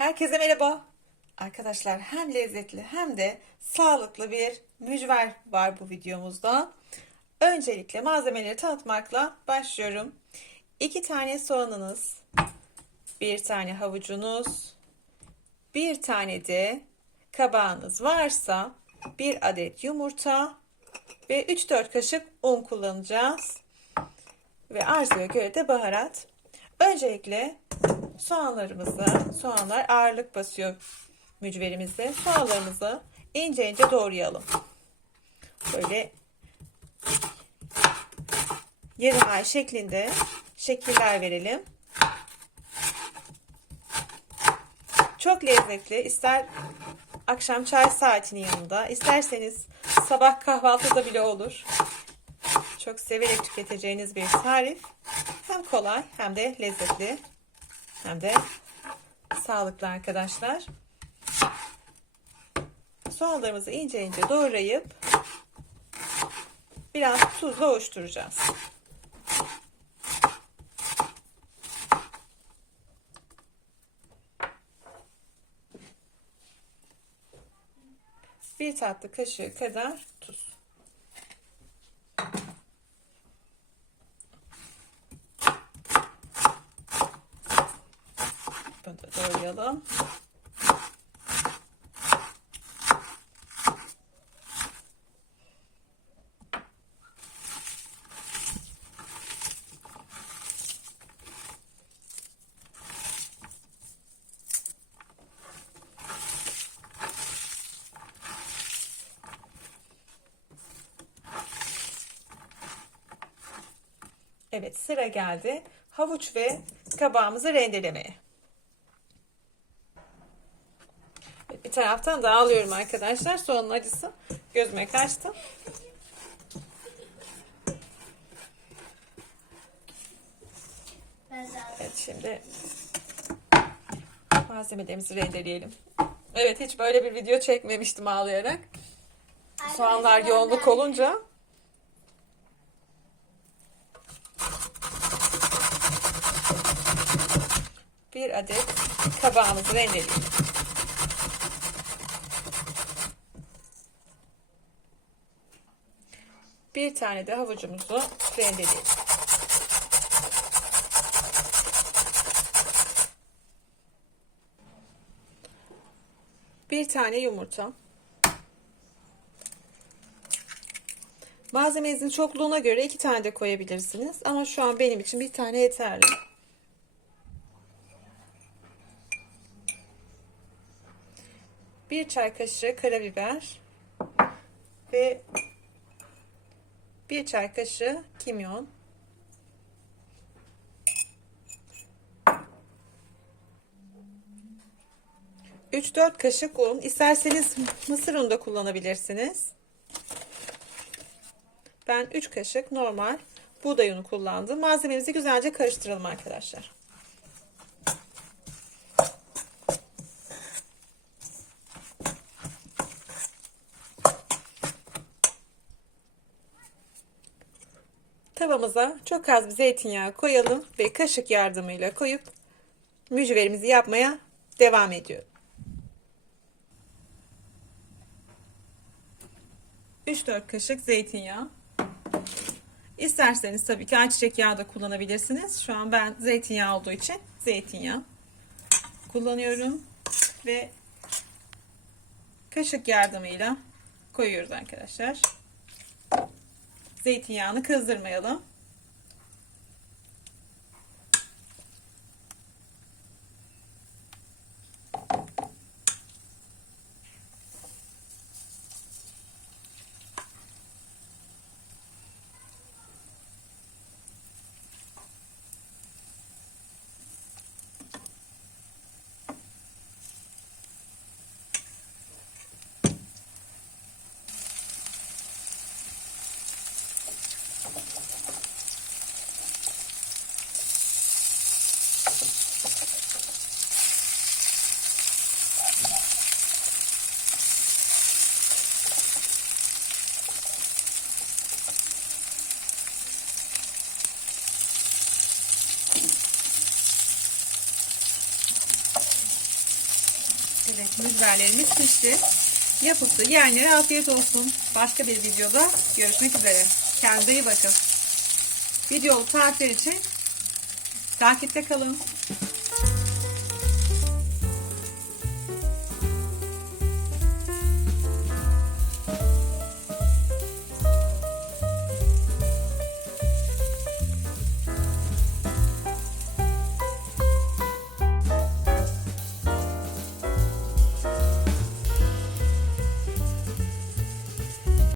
Herkese merhaba. Arkadaşlar hem lezzetli hem de sağlıklı bir mücver var bu videomuzda. Öncelikle malzemeleri tanıtmakla başlıyorum. 2 tane soğanınız, bir tane havucunuz, bir tane de kabağınız varsa bir adet yumurta ve 3-4 kaşık un kullanacağız. Ve arzuya göre de baharat. Öncelikle soğanlarımızı, soğanlar ağırlık basıyor mücverimizde. Soğanlarımızı ince ince doğrayalım. Böyle yarım ay şeklinde şekiller verelim. Çok lezzetli. İster akşam çay saatinin yanında, isterseniz sabah kahvaltıda bile olur. Çok severek tüketeceğiniz bir tarif. Hem kolay hem de lezzetli hem de sağlıklı arkadaşlar. Soğanlarımızı ince ince doğrayıp biraz tuzla ovuşturacağız. Bir tatlı kaşığı kadar doğrayalım. Evet sıra geldi. Havuç ve kabağımızı rendelemeye. Evet, bir taraftan da alıyorum arkadaşlar. Soğanın acısı gözüme kaçtı. Evet şimdi malzemelerimizi rendeleyelim. Evet hiç böyle bir video çekmemiştim ağlayarak. Soğanlar yoğunluk olunca bir adet kabağımızı rendeleyelim. Bir tane de havucumuzu rendeleyelim. Bir tane yumurta. Malzemenizin çokluğuna göre iki tane de koyabilirsiniz. Ama şu an benim için bir tane yeterli. Bir çay kaşığı karabiber ve bir çay kaşığı kimyon. Üç dört kaşık un. İsterseniz mısır unu da kullanabilirsiniz. Ben 3 kaşık normal buğday unu kullandım. Malzememizi güzelce karıştıralım arkadaşlar. Tavamıza çok az bir zeytinyağı koyalım ve kaşık yardımıyla koyup mücverimizi yapmaya devam ediyorum. 3-4 kaşık zeytinyağı. İsterseniz tabii ki ayçiçek yağı da kullanabilirsiniz. Şu an ben zeytinyağı olduğu için zeytinyağı kullanıyorum ve kaşık yardımıyla koyuyoruz arkadaşlar. Zeytinyağını kızdırmayalım. Evet müzberlerimiz pişti. Yapısı yiyenlere afiyet olsun. Başka bir videoda görüşmek üzere. Kendinize iyi bakın. Videolu tarifler için takipte kalın.